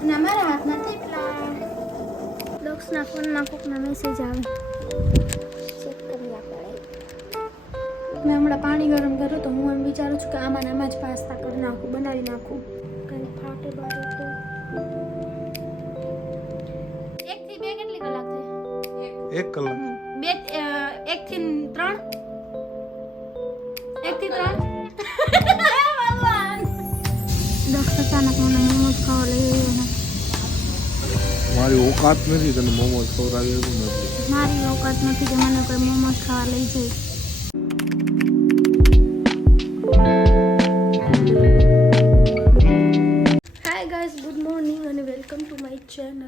અને અમારા હાથમાં થેપલા દક્ષના ફોનમાં કોકના મેસેજ આવે. ચેક કરી આપણે મેં હમણાં પાણી ગરમ કર્યું તો હું એમ વિચારું છું કે આમાં આમાં જ પાસ્તા કરી નાખું બનાવી નાખું. કંઈ ફાટે બાટે તો. એક થી બે કેટલી કલાક થઈ એક કલાક. બે એક થી ત્રણ? એક થી ત્રણ? મારી ઓકાત નથી તને મોમોઝ ખવડાવી એવું નથી મારી ઓકાત નથી કે મને કોઈ મોમોસ ખાવા લઈ જાય. હાય ગાઈસ ગુડ મોર્નિંગ અને વેલકમ ટુ માય ચેનલ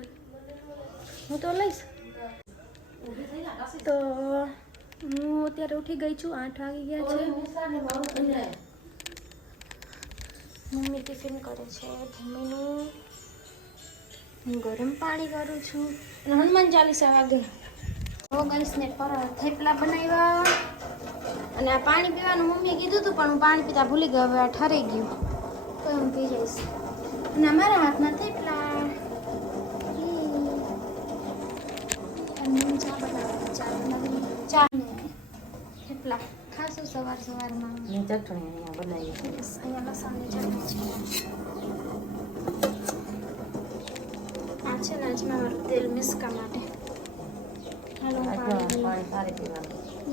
હું તો લઈશ. તો હું અત્યારે ઉઠી ગઈ છું, આઠ વાગી ગયા છે. મમ્મી ટિફિન કરે છે મમ્મીનું હું ગરમ પાણી કરું છું. અને હનુમાન ચાલીસા વાગે હો ગઈશને પર થેપલા બનાવ્યા. અને આ પાણી પીવાનું મમ્મીએ કીધું હતું પણ હું પાણી પીતા ભૂલી ગયો હવે આ ઠરી ગયું. તો હું પી જઈશ અને અમારા હાથમાં થેપલા. થેપલા. ખાશું સવાર સવારમાં. ચટણી અહીંયા બનાવી અહીંયા લસણની ચટણી છે. ને તેલ મિસકા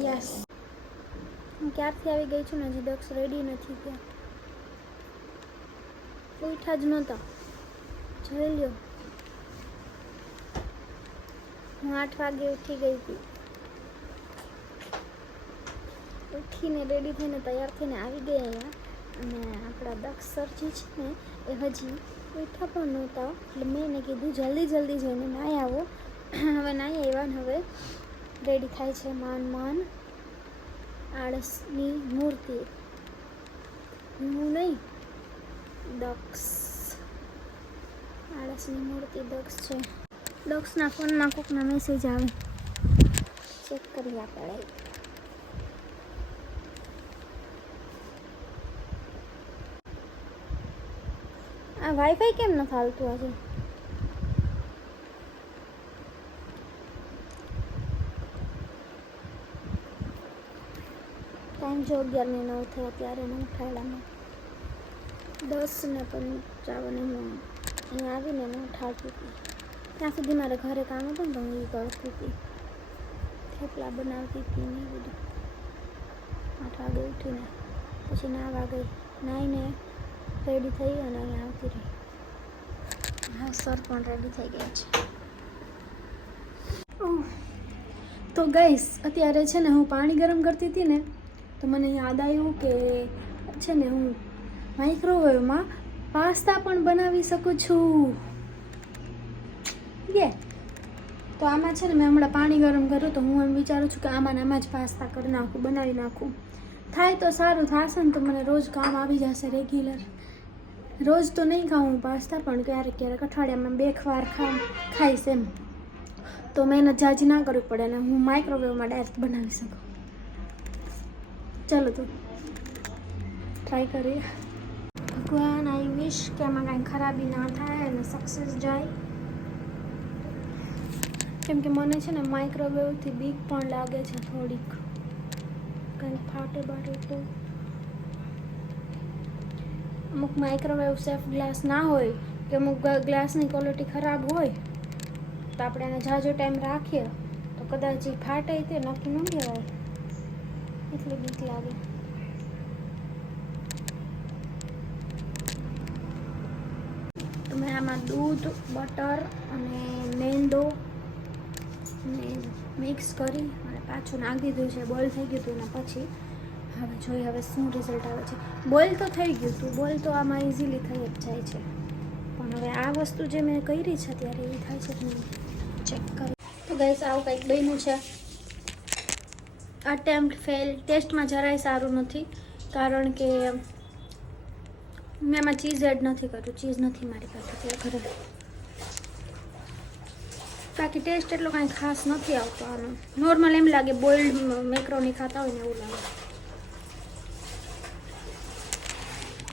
યસ હું ક્યારથી આવી ગઈ છું ને, હજી દક્ષ રેડી નથી ત્યાં. ઉઠા જ નહોતા. જોઈ લ્યો. હું આઠ વાગે ઉઠી ગઈ હતી. ઉઠીને રેડી થઈને તૈયાર થઈને આવી અહીંયા. અને આપણા દક્ષ સરજી છે ને, એ હજી ઉઠા પણ નહોતા એટલે મેં એને કીધું, જલ્દી જલ્દી જઈને નાહી આવો. હવે નાહી આવ્યા ને હવે. રેડી થાય છે માન માન. આળસની મૂર્તિ. હું નહીં. દક્ષ. આળસની મૂર્તિ દક્ષ છે. દક્ષના ફોનમાં કોકના મેસેજ આવે. ચેક કરી આપણે. આ વાઈફાઈ કેમ ન હાલતું આજે ટાઈમ જો અગિયાર ને નવ થયા ત્યારે હું ઉઠાડ્યામાં દસ ને પંચાવન હું અહીંયા આવીને હું ઉઠાડતી હતી ત્યાં સુધી મારે ઘરે કામ હતું ને તો હું કરતી હતી થેપલા બનાવતી હતી ને બધું. આઠ વાગે ઉઠીને. પછી નાવા ગઈ નાહીને રેડી થઈ અને અહીંયા આવતી રહી. હા, સર પણ રેડી થઈ ગયા છે. તો ગઈશ અત્યારે છે ને હું પાણી ગરમ કરતી હતી ને, તો મને યાદ આવ્યું કે છે ને હું માઇક્રોવેવમાં પાસ્તા પણ બનાવી શકું છું. યે તો આમાં છે ને મેં હમણાં પાણી ગરમ કર્યું, તો હું એમ વિચારું છું કે આમાં આમાં જ પાસ્તા કરી નાખું, બનાવી નાખું. થાય તો સારું, થશે ને તો મને રોજ કામ આવી જશે રેગ્યુલર રોજ તો નહીં ખાઉં હું પાસ્તા, પણ ક્યારેક ક્યારેક અઠવાડિયામાં બે વાર ખા, ખાઈશ એમ. તો મહેનત જાજી ના કરવી પડે અને હું માઇક્રોવેવમાં ડાયરેક્ટ બનાવી શકું. ચાલો તો ટ્રાય કરીએ. ભગવાન આઈ વિશ કે આમાં કાંઈ ખરાબી ના થાય અને સક્સેસ જાય. કેમ કે મને છે ને માઇક્રોવેવથી બીક પણ લાગે છે થોડીક. કંઈક ફાટે બાટે તો. અમુક માઇક્રોવેવ સેફ ગ્લાસ ના હોય કે અમુક ગ્લાસની ક્વોલિટી ખરાબ હોય, તો આપણે એને ઝાઝો ટાઈમ રાખીએ, તો કદાચ એ ફાટે તે નક્કી ન કહેવાય. એટલી બીક લાગે. મેં આમાં દૂધ, બટર અને મેંદો ને મિક્સ કરી અને પાછું નાખી દીધું છે બોઇલ થઈ ગયું હતું એના પછી. હવે જોઈએ હવે શું રિઝલ્ટ આવે છે. બોઇલ તો થઈ ગયું હતું બોલ તો આમાં ઇઝીલી થઈ જ જાય છે. પણ હવે આ વસ્તુ જે મેં કરી છે ત્યારે એવી થાય છે ચેક કરી. તો ગઈસ આવું કંઈક બન્યું છે. અટેમ્પ્ટ ફેલ ટેસ્ટમાં જરાય સારું નથી, કારણ કે મેં એમાં ચીઝ એડ નથી કર્યું. ચીઝ નથી મારી પાસે ત્યાં ઘરે. બાકી ટેસ્ટ એટલો કાંઈ ખાસ નથી આવતો આનો. નોર્મલ એમ લાગે બોઇલ્ડ મેક્રોની ખાતા હોય ને એવું લાગે.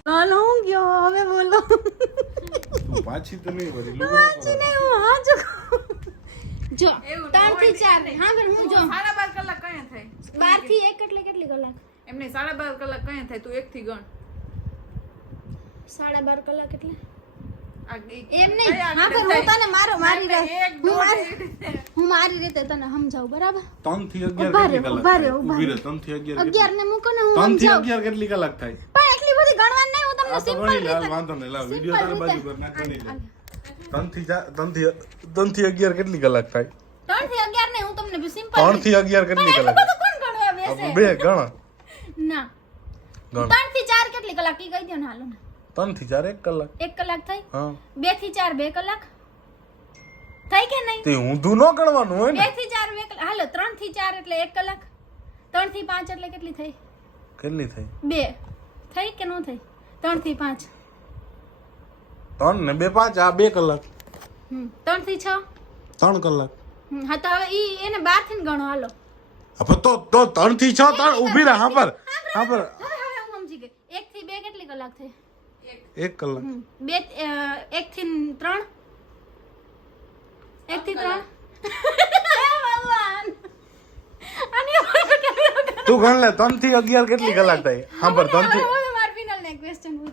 બોલો હું ગયો હવે બોલો પાછી તો નહીં વળી પાછી નહીં હું હા જો જો એવું ન ત્રણથી હોય ચાર ને. હા પણ હું જો સાડા બાર કલાક કયા થાય બારથી એક એટલે કેટલી કલાક એમને સાડા બાર કલાક કયા થાય તું એક થી ગણ સાડા બાર કલાક એટલે આ એક- એમ નહીં કયા હા પણ હું થાય? તને મારો મારી ના, રીતે એક હું દોઢ મારી એવી રીતે. હું મારી રીતે તને સમજાવું બરાબર ત્રણથી ઊભા અગિયાર રહો, કેટલી કલાક ઊભા થાય? રહો, ઊભા ઊભી રહો. રહે ત્રણથી અગિયાર અગિયાર ને મૂકો ને હું ત્રણથી સમજાવું અગિયાર કેટલી કલાક થાય એટલી નહીં હું તમને સિમ્પલ રીતે વાંધો નહીં લાવ. વિડિયો તારે બાજુ. પર નાખ લે. ત્રણથી ત્રણથી ત્રણથી અગિયાર કેટલી કલાક થાય? ત્રણથી અગિયાર નહીં હું તમને સિમ્પલ ત્રણથી અગિયાર કેટલી કલાક? બધું કોણ ગણવા બેસે બે ગણ. ના. ગણ. ત્રણથી ચાર કેટલી કલાક? ઈ કહી દો ને હાલો ત્રણથી ચાર એક કલાક. એક કલાક થઈ? હા. બેથી ચાર બે કલાક? થઈ કે નહીં? તે ઊંધું ન ગણવાનું હોય બે ને. થી ચાર બે કલાક હાલો ત્રણથી ચાર એટલે એક કલાક. ત્રણથી પાંચ એટલે કેટલી થઈ? કેટલી થઈ? બે. થઈ કે ન થઈ? ત્રણથી પાંચ. ત્રણ ને બે પાંચ આ બે કલાક. ત્રણથી છ? ત્રણ કલાક. હા તો હવે ઈ એને બારથી ગણો હાલો. હવે તો તો ત્રણથી છ ત્રણ ઊભી રહે હા પર હા પર હવે હું સમજી ગઈ. એક થી બે કેટલી કલાક થઈ? એક કલાક. બે એક થી ત્રણ? એક થી ત્રણ? તું ગણ લે ત્રણથી અગિયાર કેટલી કલાક થાય? હા પર ત્રણથી હવે મારે final ને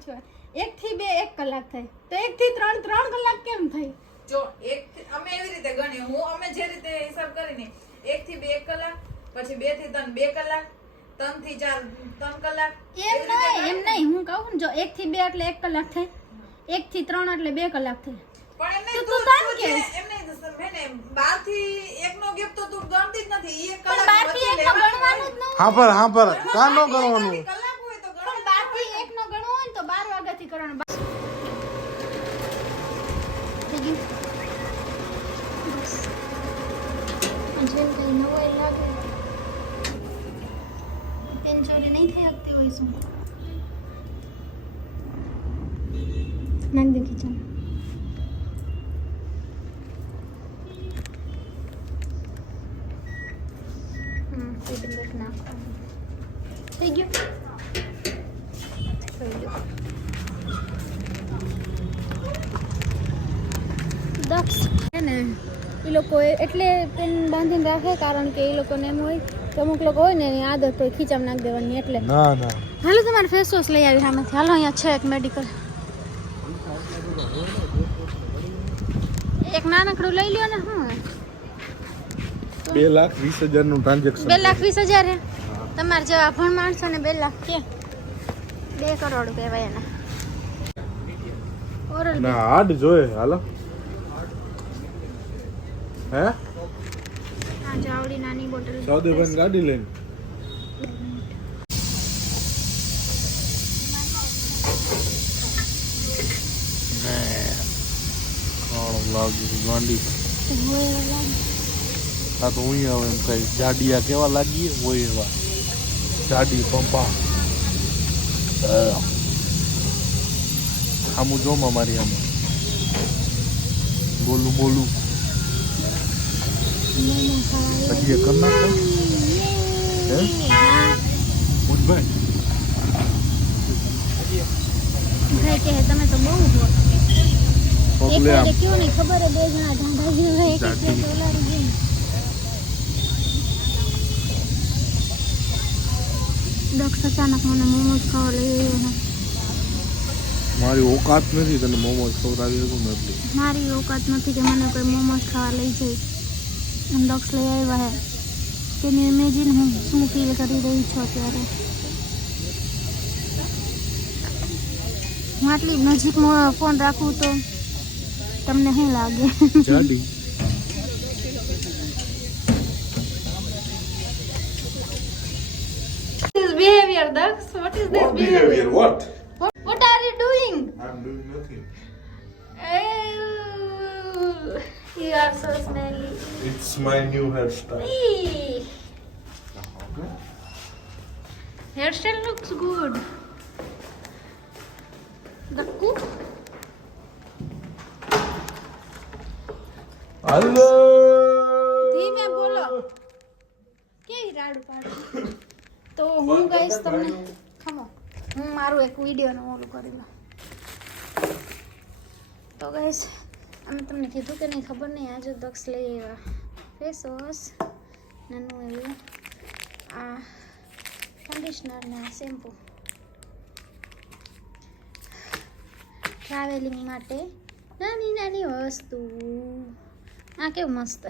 question પૂછવા એક થી બે એક કલાક થાય. તો એક થી ત્રણ ત્રણ કલાક કેમ થઈ જો એક થી- અમે એવી રીતે ગણીએ. હું અમે જે રીતે હિસાબ કરીને એક થી બે કલાક પછી બેથી ત્રણ બે કલાક ત્રણથી ચાર ત્રણ કલાક એમ નહીં એમ નહીં હું કહું ને જો એક થી બે એટલે એક કલાક થાય. એક થી ત્રણ એટલે બે કલાક થાય. પણ એમ તો નહીં તું તું તાન તું કે? જે- એમ નહીં તું મેં ને બારથી એક નો ગેપ તો તું ગણતી જ નથી. ઈ એક પણ કલાક બારથી વચ્ચે એક નો લેવાનું ગણવાનું જ ન હા પર હા પર કા ન ગણવાનું હોય. કલાક હોય તો પણ ગણવાનું બારથી એક નો ગણવો હોય ને તો બાર વાગ્યા થી કરવાનું બસ. થઈ ગયું બસ જેમ કઈ નવાઈ લાગે પેન ચોરી નહીં થઈ શકતી હોય શું નાખ દે કિચન હમ ફીડિંગ બેટ નાખવાનું થઈ ગયું થઈ ગયું દક્ષ ને એ લોકો એટલે પેન બાંધીને રાખે કારણ કે એ લોકોને એમ હોય અમુક લોકો હોય ને એની આદત હોય ખીચામાં નાખી દેવાની એટલે. ના ના. હાલો તમારે ફેસ વોશ લઈ આવી સામેથી હાલો અહીંયા છે એક મેડિકલ એક નાનકડું લઈ લ્યો ને હું બે લાખ વીસ હજારનું ટ્રાન્ઝેક્શન બે લાખ વીસ હજાર હે? તમારે જેવા અભણ માણસો ને બે લાખ કે. બે કરોડ કહેવાય એને. ઓરલ ના હાડ જોયે હાલો. હે? નાની બોટલ સૌદેવન ગાડી લઈને ખાણું લાગ્યું ગાંડી આ તો હું હવે એમ કઈ જાડિયા કેવા લાગીએ હોય એવા જાડી પંપા આમું જોમાં મારી આમ બોલું બોલું હજી એ કર નાખો. હે? ઉઠભાઈ ભાઈ તમે તો બહુ પગલે આમ. વાગે નહીં ખબર બે જણા ઢાંઢા જેવા એક એક જાડી. એક દક્ષ અચાનક મને મોમોઝ ખાવા લઈ આવ્યો મારી ઓકાત નથી તને મોમોઝ ખવડાવી શકું મારી ઓકાત નથી કે મને કોઈ મોમોઝ ખાવા લઈ જાય. અને દક્ષ લઈ આવ્યા હે તેની ઇમેજિન હું શું ફીલ કરી રહી છું અત્યારે હું આટલી નજીક ફોન રાખું તો તમને શું લાગે જાડી this behavior Dax what is this behavior what what, what are you doing I'm doing nothing Oh, you are so smelly It's my new hairstyle hairstyle looks good the cook hello ધીમે બોલો કેવી રાડું પાડું તો હું કહીશ તમને ખમો હું મારું એક વિડીયોનું ઓલું કરી લઉં તો ગાઈસ અમે તમને કીધું કે નહીં ખબર નહીં, આજે દક્ષ લઈ આવ્યા. ફેસ વોશ નાનું એવું. આ કન્ડિશનર ને આ શેમ્પૂ ટ્રાવેલિંગ માટે નાની નાની વસ્તુ. આ કેવું મસ્ત.